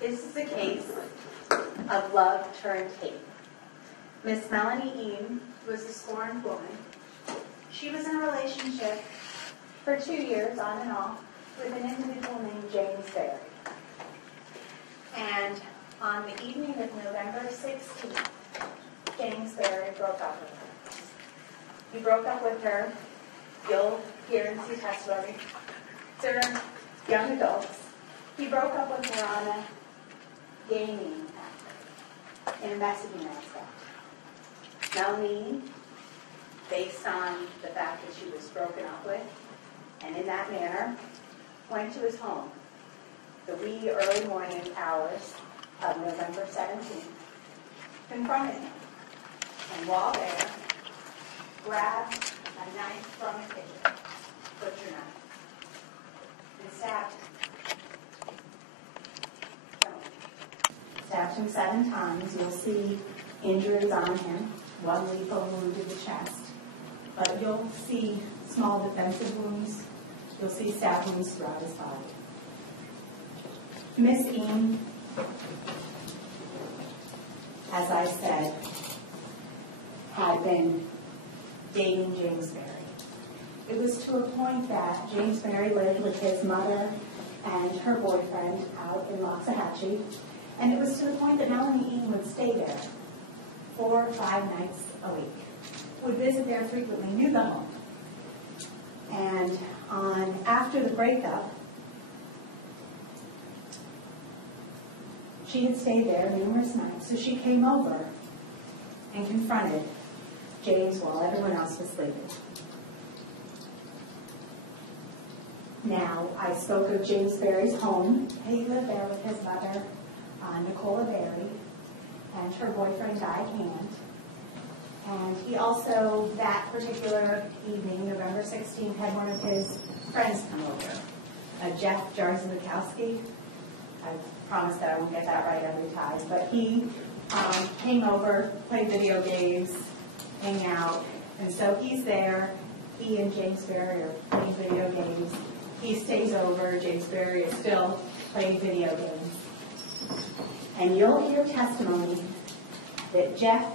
This is a case of love turned hate. Miss Melanie Eam was a scorned woman. She was in a relationship for 2 years, on and off, with an individual named James Berry. And on the evening of November 16th, James Berry broke up with her. He broke up with her. You'll hear and see testimony. They're young adults. He broke up with her on a gaming aspect, in a messaging aspect. Melanie, based on the fact that she was broken up with, and in that manner, went to his home the wee early morning hours of November 17th, confronted him, and while there, grabbed a knife from the kitchen, butcher knife, and stabbed him. Stabbed him 7 times. You'll see injuries on him, 1 lethal wound to the chest, but you'll see small defensive wounds. You'll see stab wounds throughout his body. Miss Eam, as I said, had been dating James Berry. It was to a point that James Berry lived with his mother and her boyfriend out in Loxahatchee, and it was to the point that Melanie Eam would stay there 4 or 5 nights a week, would visit there frequently, knew the home. And after the breakup, she had stayed there numerous nights, so she came over and confronted James while everyone else was sleeping. Now, I spoke of James Berry's home. He lived there with his mother, Nicola Berry, and her boyfriend, Guy Hand. And he also, that particular evening, November 16th, had one of his friends come over, Jeff Jarzabakowski. I promise that I won't get that right every time. But he came over, played video games, hang out. And so he's there. He and James Berry are playing video games. He stays over. James Berry is still playing video games. And you'll hear testimony that Jeff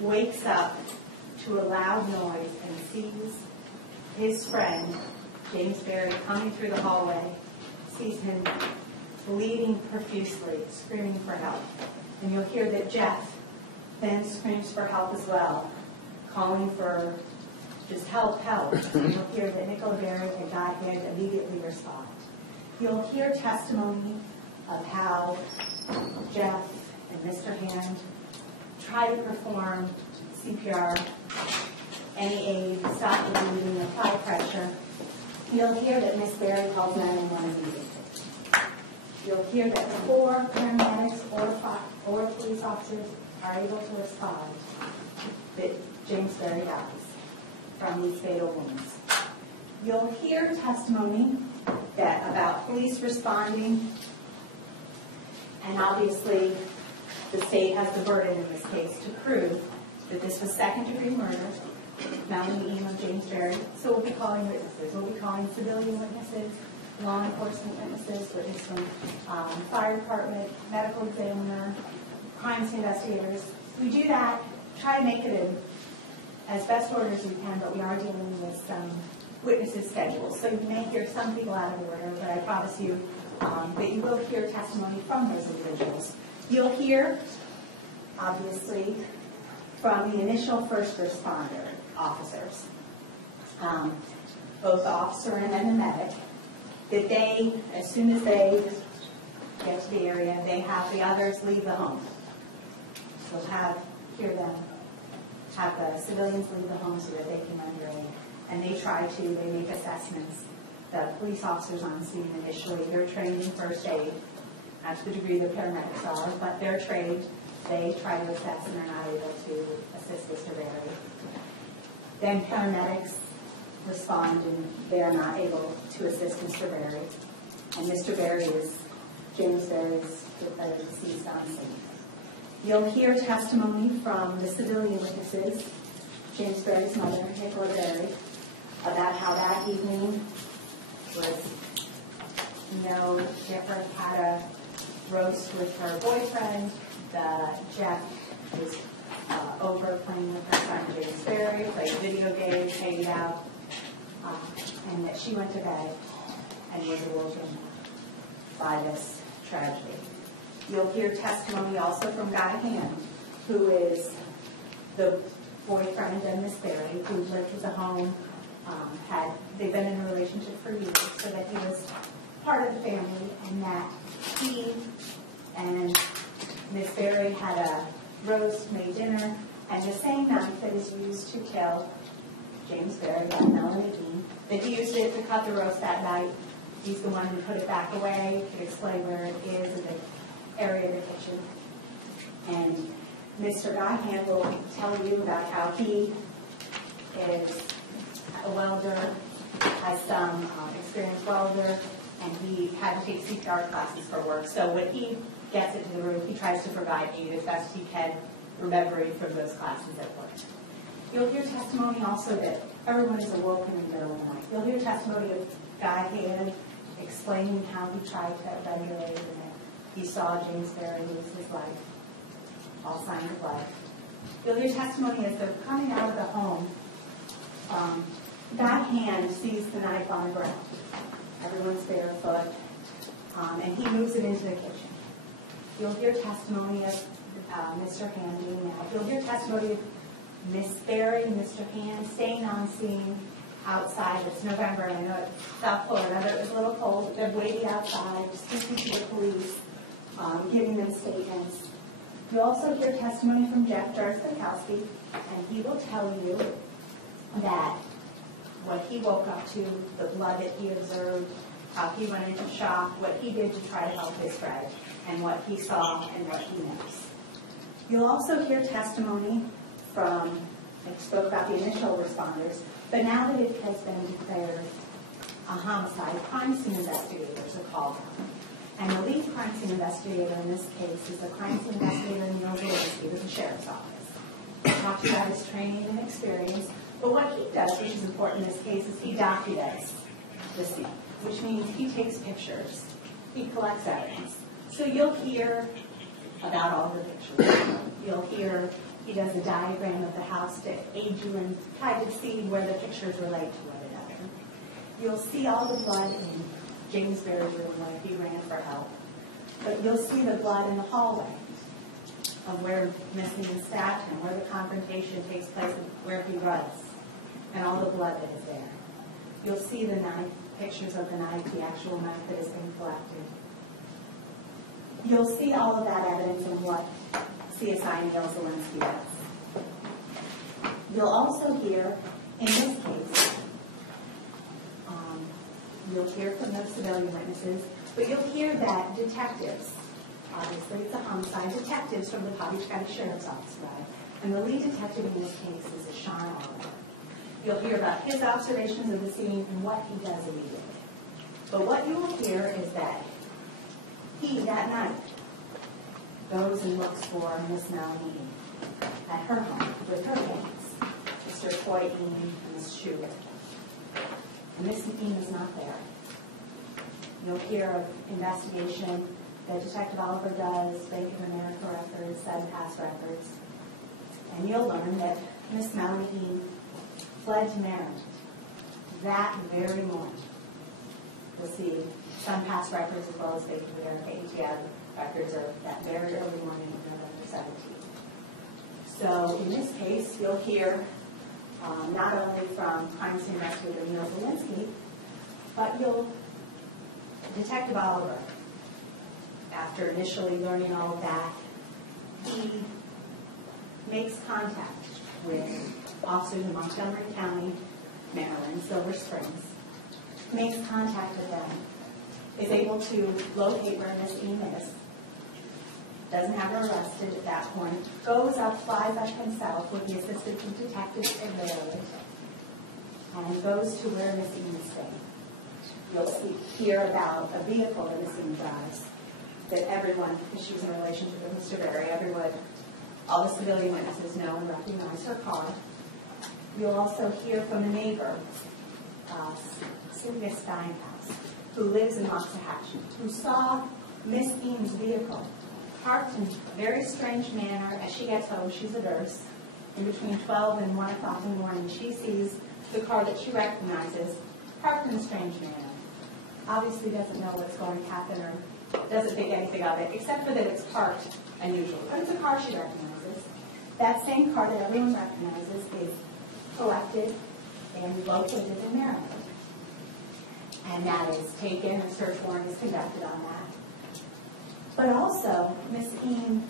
wakes up to a loud noise and sees his friend, James Berry, coming through the hallway, sees him bleeding profusely, screaming for help. And you'll hear that Jeff then screams for help as well, calling for just help, help. And you'll hear that Nicola Berry and Guy Hand immediately respond. You'll hear testimony of how Jeff and Mr. Hand try to perform CPR, any aid, stop the bleeding, apply pressure. You'll hear that Miss Berry calls 911 immediately. You'll hear that 4 paramedics or police officers are able to respond, that James Berry dies from these fatal wounds. You'll hear testimony about police responding, and obviously the state has the burden in this case to prove that this was second-degree murder, Melanie Eam of James Berry. So we'll be calling witnesses. We'll be calling civilian witnesses, law enforcement witnesses, witness from fire department, medical examiner, crime scene investigators. We do that, try to make it in as best order as we can, but we are dealing with some witnesses' schedules. So you may hear some people out of order, but I promise you that you will hear testimony from those individuals. You'll hear, obviously, from the initial first responder officers, both the officer and then the medic, that they, as soon as they get to the area, they have the others leave the home. So hear them, have the civilians leave the home so that they can render aid. And they make assessments. The police officers on scene initially, they're trained in first aid, not to the degree the paramedics are, but they're trained. They try to assess and are not able to assist Mr. Berry. Then paramedics respond and they are not able to assist Mr. Berry. And Mr. Berry James Berry is declared deceased on scene. You'll hear testimony from the civilian witnesses, James Berry's mother, Nicola Berry, about how that evening was no different, had a roast with her boyfriend. Jeff was over playing with her son James Berry, played video games, hanging out, and that she went to bed and was awoken by this tragedy. You'll hear testimony also from Guy Hand, who is the boyfriend of Miss Berry, who lived with a home, they've been in a relationship for years, so that he was part of the family, and that he and Miss Berry had a roast, made dinner, and the same knife that is used to kill James Berry by Melanie Eam, that he used it to cut the roast that night. He's the one who put it back away, could explain where it is in the area of the kitchen. And Mr. Guy Hand will tell you about how he is a welder, has some experienced welder, and he had to take CPR classes for work. So when he gets into the room, he tries to provide aid as best he can, remembering from those classes at work. You'll hear testimony also that everyone is awoken in the middle of the night. You'll hear testimony of Guy Hand explaining how he tried to regulate and that he saw James Berry lose his life, all signs of life. You'll hear testimony as they're coming out of the home. Guy Hand sees the knife on the ground. Everyone's barefoot, and he moves it into the kitchen. You'll hear testimony of Mr. Hand being out. You'll hear testimony of Miss Berry and Mr. Hand staying on scene outside. It's November, and I know it's South Florida, but it was a little cold. They're waiting outside, speaking to the police, giving them statements. You'll also hear testimony from Jeff Jarzakowski, and he will tell you that what he woke up to, the blood that he observed, how he went into shock, what he did to try to help his friend, and what he saw and what he knows. You'll also hear testimony from, I spoke about the initial responders, but now that it has been declared a homicide, crime scene investigators are called on. And the lead crime scene investigator in this case is a crime scene investigator in the sheriff's office. He talks about his training and experience, but what he does, which is important in this case, is he documents the scene, which means he takes pictures, he collects evidence. So you'll hear about all the pictures. You'll hear he does a diagram of the house to aid you in trying to see where the pictures relate to one another. You'll see all the blood in James Berry's room when he ran for help. But you'll see the blood in the hallway of where Miss Eam stabbed him, where the confrontation takes place, and where he runs, and all the blood that is there. You'll see the knife, pictures of the knife, the actual knife that has been collected. You'll see all of that evidence in what CSI Neil Zielinski does. You'll also hear, in this case, you'll hear from those civilian witnesses, but you'll hear that detectives, obviously it's a homicide, detectives from the Palm Beach County Sheriff's Office arrive, and the lead detective in this case is Sean Oliver. You'll hear about his observations of the scene and what he does immediately. But what you will hear is that he, that night, goes and looks for Miss Melanie Eam at her home with her parents, Mr. Troy Eam and Miss Schuler. And Miss Eam is not there. You'll hear of investigation that Detective Oliver does, Bank of America records, 7 past records, and you'll learn that Miss Melanie Eam fled to Maryland that very morning. You'll see some past records as well as Bank of America ATM records of that very early morning of November 17th. So in this case, you'll hear not only from crime scene investigator Neil Zielinski, but Detective Oliver, after initially learning all of that, he makes contact with officers in Montgomery County, Maryland, Silver Springs, makes contact with them, is able to locate where Miss Eam is, doesn't have her arrested at that point, goes up, flies up himself with the assistance of detectives in Maryland, and goes to where Miss Eam is staying. You'll hear about a vehicle that Miss Eam drives, that everyone, because she was in a relationship with Mr. Berry, all the civilian witnesses know and recognize her car. You'll also hear from a neighbor, Sylvia Steinhaus, who lives in Waxahachie, who saw Miss Eam's vehicle parked in a very strange manner. As she gets home, she's a nurse. In between 12 and 1 o'clock in the morning, she sees the car that she recognizes parked in a strange manner. Obviously doesn't know what's going to happen or doesn't think anything of it, except for that it's parked unusually. But it's a car she recognizes. That same car that everyone recognizes is collected and located in Maryland. And that is taken, a search warrant is conducted on that. But also, Miss Eam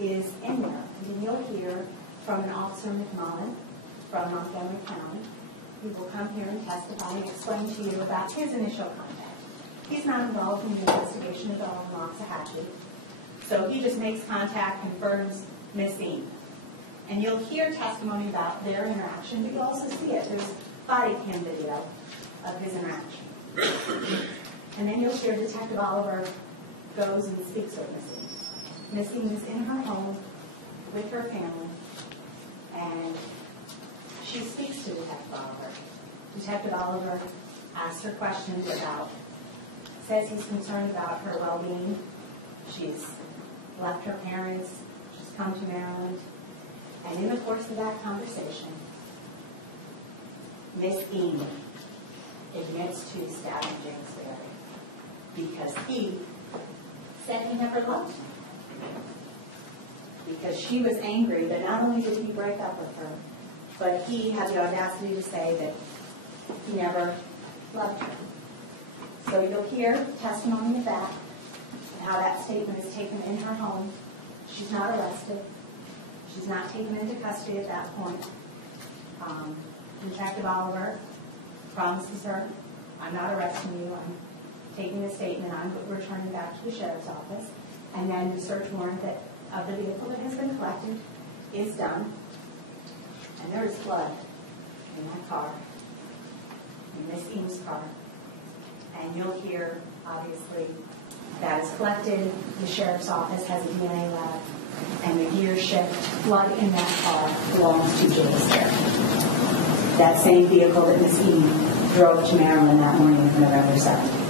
is in there. And you'll hear from an Officer McMullen from Montgomery County. He will come here and testify and explain to you about his initial contact. He's not involved in the investigation at all in Waxahachie. So he just makes contact, confirms Miss Eam. And you'll hear testimony about their interaction, but you'll also see it. There's body cam video of his interaction. And then you'll hear Detective Oliver goes and speaks with Miss Eam. Miss Eam is in her home with her family, and she speaks to Detective Oliver. Detective Oliver asks her questions about, says he's concerned about her well-being. She's left her parents, she's come to Maryland, and in the course of that conversation, Miss Eam admits to stabbing James Berry because he said he never loved him. Because she was angry that not only did he break up with her, but he had the audacity to say that he never loved her. So you'll hear testimony of that, and how that statement is taken in her home. She's not arrested. She's not taken into custody at that point. Detective Oliver promises her, I'm not arresting you, I'm taking the statement, I'm returning back to the sheriff's office, and then the search warrant of the vehicle that has been collected is done, and there is blood in that car, in Miss Eam's car, and you'll hear, obviously, that is collected, the sheriff's office has a DNA lab, and the gear shift, blood in that car belongs to James Berry. That same vehicle that Miss Eam drove to Maryland that morning of November 7th.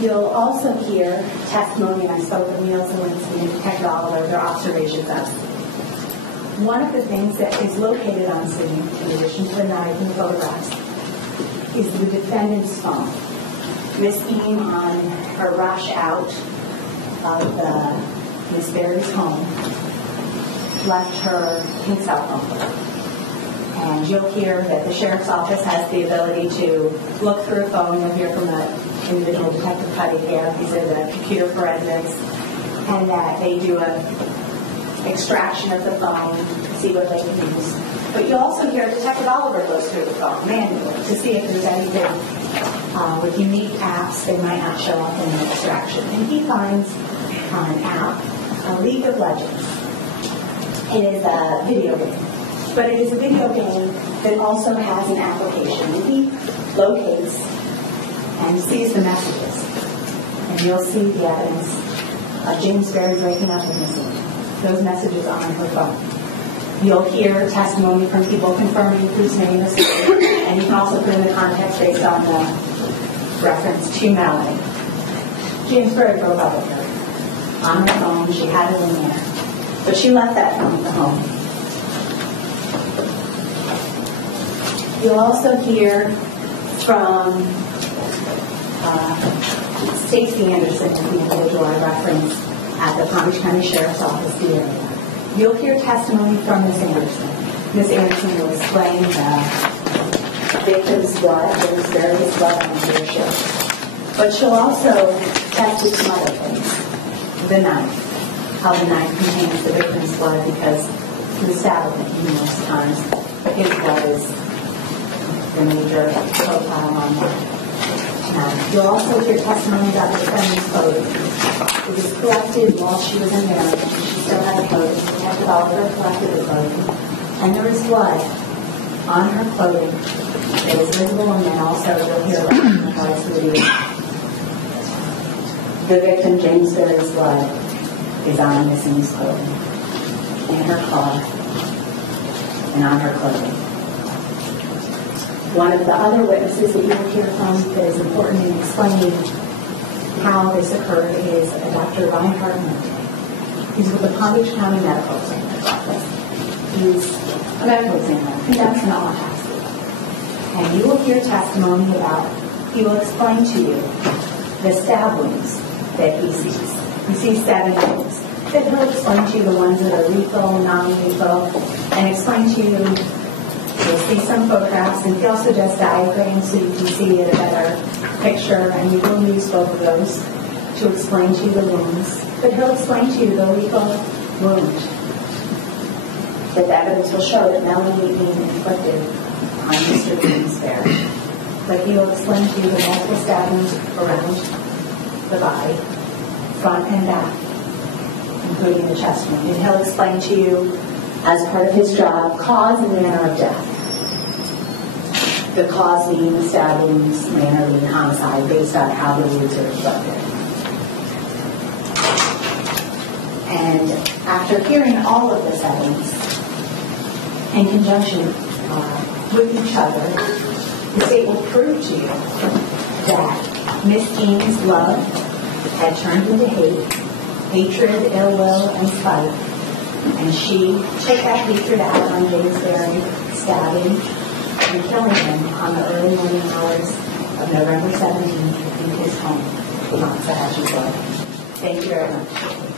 You'll also hear testimony, and I spoke with Niels and Lindsay and Detective Oliver, their observations of scene. One of the things that is located on scene, in addition to the knife and the photographs, is the defendant's phone. Miss Eam, on her rush out of Miss Berry's home, left her pink cell phone. And you'll hear that the sheriff's office has the ability to look through a phone. You'll hear from the individual Detective Cuddy. He's in the computer forensics, and that they do an extraction of the phone, see what they can use. But you'll also hear Detective Oliver goes through the phone manually to see if there's anything with unique apps that might not show up in the extraction. And he finds an app, League of Legends. It is a video game. But it is a video game that also has an application. And he locates and sees the messages. And you'll see the evidence of James Berry breaking up with Miss Eam. Those messages are on her phone. You'll hear testimony from people confirming whose name is here. And you can also put in the context based on the reference to Melanie. James Berry broke up with her on her phone. She had it in there. But she left that phone at the home. You'll also hear from Stacey Anderson, the individual I referenced at the Palm Beach County Sheriff's Office, the area. You'll hear testimony from Ms. Anderson. Ms. Anderson will explain the victim's blood, James Berry's blood on the gear. But she'll also test to some other things. The knife. How the knife contains the victim's blood, because the stabbed him numerous times. His blood is the major profile on that. You'll also hear testimony about the defendant's clothing. It was collected while she was in Maryland. She still had clothing. Detective Oliver collected the clothing. And there was blood on her clothing that was visible, and then also you'll hear in regards to the victim, James Berry's blood, is on Miss Eam's clothing, in her car, and on her clothing. One of the other witnesses that you will hear from that is important in explaining how this occurred is Dr. Reinhardt Monte. He's with the Palm Beach County Medical Examiner's Office. He's a medical examiner, conducts an autopsy. And you will hear testimony about, he will explain to you the stab wounds that he sees. He sees 7 wounds. Then he'll explain to you the ones that are lethal, non-lethal, and explain to you, you'll see some photographs, and he also does diagrams so you can see a better picture, and you will use both of those to explain to you the wounds. But he'll explain to you the lethal wound that the evidence will show that Melanie Eam inflicted on Mr. Kingsbury. But he will explain to you the multiple stab wounds around the body, front and back, including the chest wound. And he'll explain to you, as part of his job, cause and manner of death. The cause being the stab wounds, manner being homicide, based on how the wounds are inflicted. And after hearing all of this evidence, in conjunction with each other, the state will prove to you that Miss Eam's love had turned into hate, hatred, ill will, and spite. And she took that hatred out on James Barry, stabbing and killing him on the early morning hours of November 17th in his home, Montsahatchee, Florida. Thank you very much.